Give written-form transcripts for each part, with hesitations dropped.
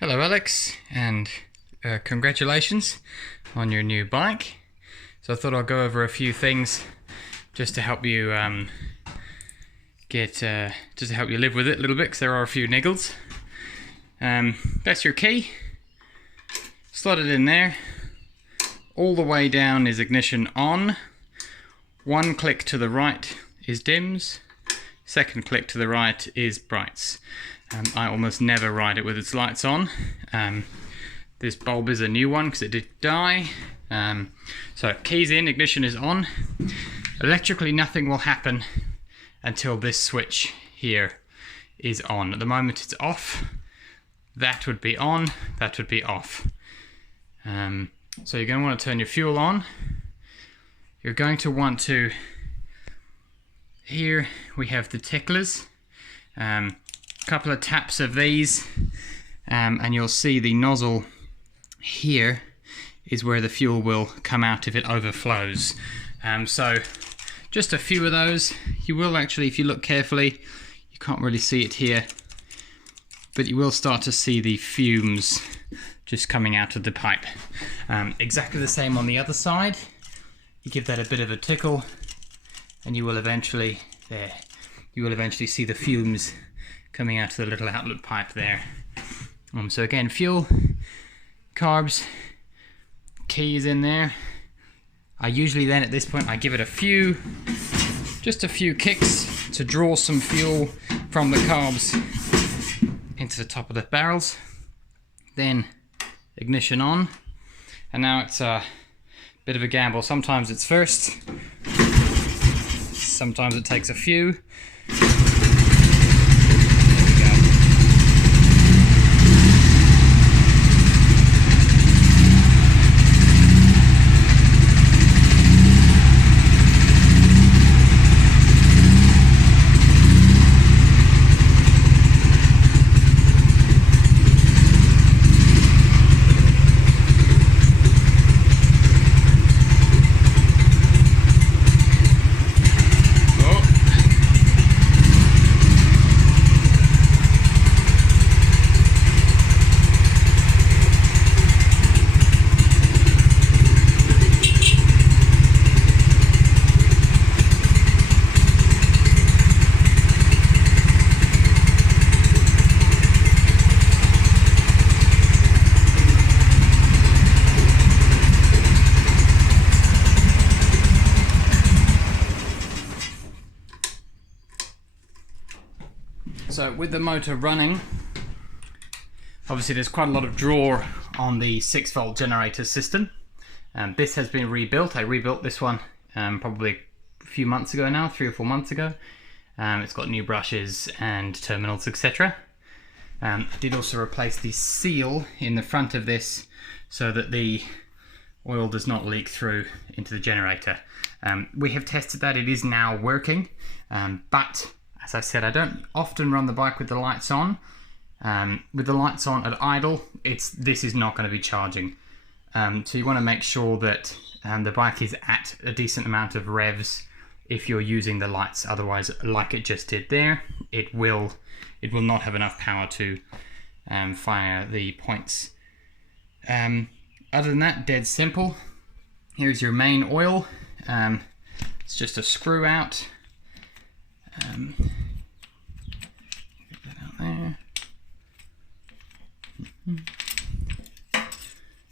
Hello Alex, and congratulations on your new bike. So I thought I'll go over a few things just to help you live with it a little bit, because there are a few niggles. That's your key. Slot it in there. All the way down is ignition on. One click to the right is dims. Second click to the right is brights. I almost never ride it with its lights on. This bulb is a new one because it did die. So keys in, ignition is on. Electrically nothing will happen until this switch here is on. At the moment it's off. That would be on, that would be off. So you're going to want to turn your fuel on. You're going to want to, here we have the ticklers. Couple of taps of these and you'll see the nozzle here is where the fuel will come out if it overflows. So just a few of those. You will actually, if you look carefully, you can't really see it here, but you will start to see the fumes just coming out of the pipe. Exactly the same on the other side. You give that a bit of a tickle and you will eventually, see the fumes coming out of the little outlet pipe there. So again, fuel, carbs, keys in there. I usually then at this point I give it just a few kicks to draw some fuel from the carbs into the top of the barrels. Then ignition on, and now it's a bit of a gamble. Sometimes it's first, sometimes it takes a few. So with the motor running, obviously there's quite a lot of draw on the 6-volt generator system. This has been rebuilt. I rebuilt this one probably a few months ago now, 3 or 4 months ago. It's got new brushes and terminals, etc. I did also replace the seal in the front of this so that the oil does not leak through into the generator. We have tested that, it is now working, but as I said, I don't often run the bike with the lights on. With the lights on at idle, this is not going to be charging. So you want to make sure that the bike is at a decent amount of revs if you're using the lights. Otherwise, like it just did there, it will not have enough power to fire the points. Other than that, dead simple. Here's your main oil. It's just a screw out. Get that out there.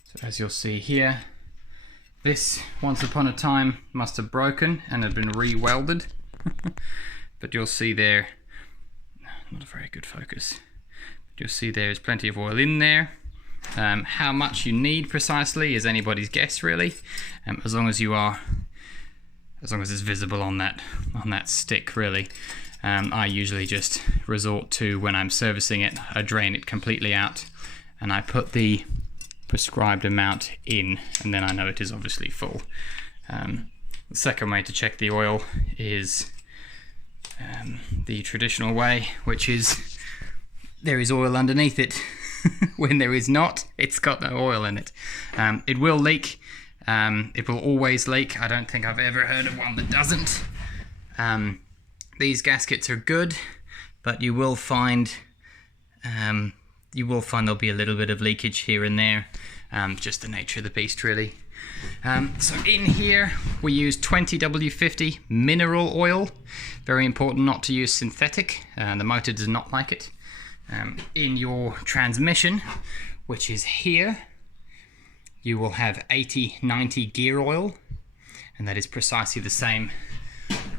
So as you'll see here, this once upon a time must have broken and had been re-welded. But you'll see there, not a very good focus, but you'll see there's plenty of oil in there. How much you need precisely is anybody's guess really, as long as it's visible on that stick really. I usually just resort to, when I'm servicing it, I drain it completely out and I put the prescribed amount in, and then I know it is obviously full. The second way to check the oil is the traditional way, which is there is oil underneath it. When there is not, it's got no oil in it. It will leak. It will always leak. I don't think I've ever heard of one that doesn't. These gaskets are good, but you will find you will find there'll be a little bit of leakage here and there, just the nature of the beast really. So in here we use 20W50 mineral oil, very important not to use synthetic, the motor does not like it. In your transmission, which is here, you will have 80-90 gear oil, and that is precisely the same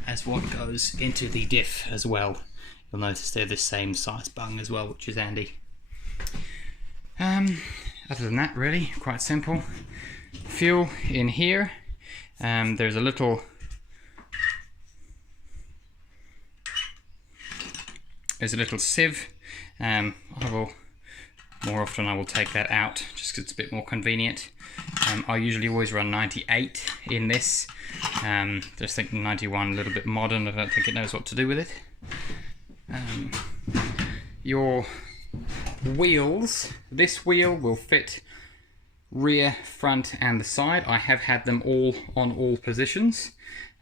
as what goes into the diff as well. You'll notice they're the same size bung as well, which is handy. Other than that, really quite simple. Fuel in here. There's a little sieve. I will more often I will take that out just because it's a bit more convenient. I usually always run 98 in this. Just thinking 91 a little bit modern. I don't think it knows what to do with it. Your wheels. This wheel will fit rear, front and the side. I have had them all on all positions.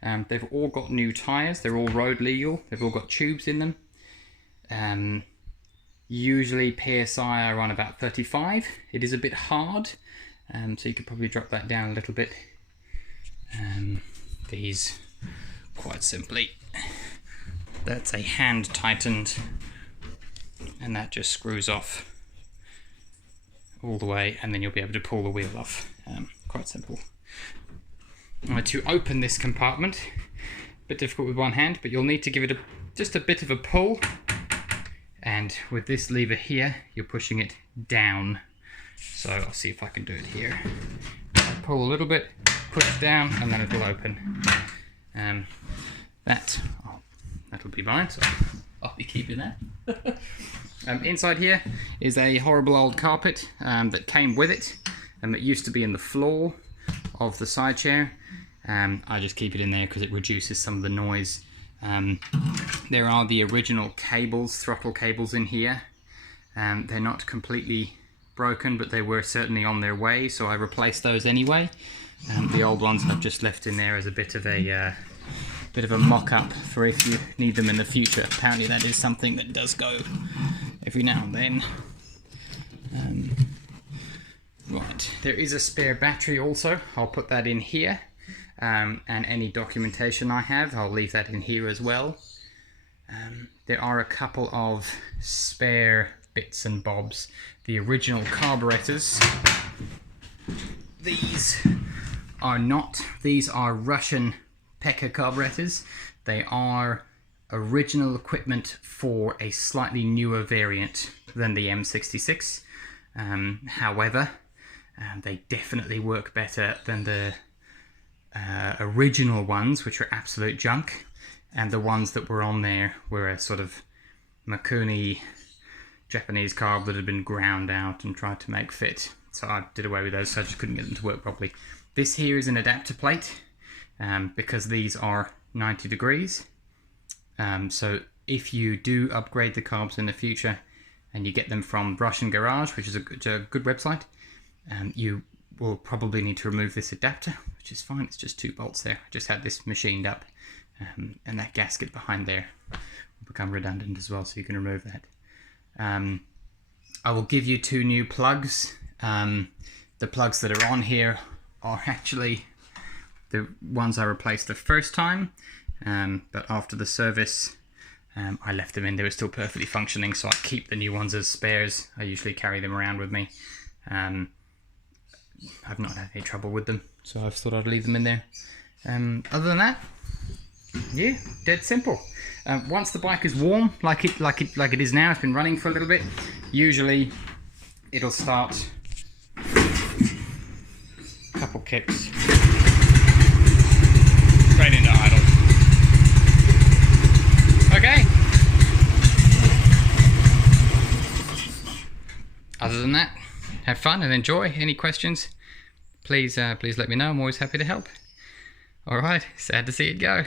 They've all got new tyres. They're all road legal. They've all got tubes in them. Usually PSI I run about 35. It is a bit hard, so you could probably drop that down a little bit. These, quite simply, that's a hand tightened, and that just screws off all the way, and then you'll be able to pull the wheel off. Quite simple. To open this compartment, a bit difficult with one hand, but you'll need to give it just a bit of a pull. And with this lever here, you're pushing it down. So I'll see if I can do it here. I pull a little bit, push down, and then it'll open. That'll be mine, so I'll be keeping that. Inside here is a horrible old carpet that came with it, and that used to be in the floor of the side chair. I just keep it in there because it reduces some of the noise. There are the original cables, throttle cables in here. They're not completely broken, but they were certainly on their way, so I replaced those anyway. The old ones I've just left in there as a bit of a mock-up for if you need them in the future. Apparently that is something that does go every now and then. Right, there is a spare battery also. I'll put that in here. And any documentation I have, I'll leave that in here as well. There are a couple of spare bits and bobs. The original carburetors, these are Russian Pekka carburetors. They are original equipment for a slightly newer variant than the M66. However, they definitely work better than the original ones, which are absolute junk, and the ones that were on there were a sort of Makuni Japanese carb that had been ground out and tried to make fit. So I did away with those, so I just couldn't get them to work properly. This here is an adapter plate, because these are 90 degrees. So if you do upgrade the carbs in the future and you get them from Russian Garage, which is a good website, you will probably need to remove this adapter, which is fine. It's just 2 bolts there. I just had this machined up, and that gasket behind there will become redundant as well, so you can remove that. I will give you 2 new plugs. The plugs that are on here are actually the ones I replaced the first time, but after the service I left them in. They were still perfectly functioning, so I keep the new ones as spares. I usually carry them around with me. I've not had any trouble with them, so I've thought I'd leave them in there. Other than that, yeah, dead simple. Once the bike is warm, like it is now, it's been running for a little bit, usually it'll start a couple kicks straight into idle. Okay. Other than that, have fun and enjoy. Any questions, please let me know. I'm always happy to help. Alright, sad to see it go.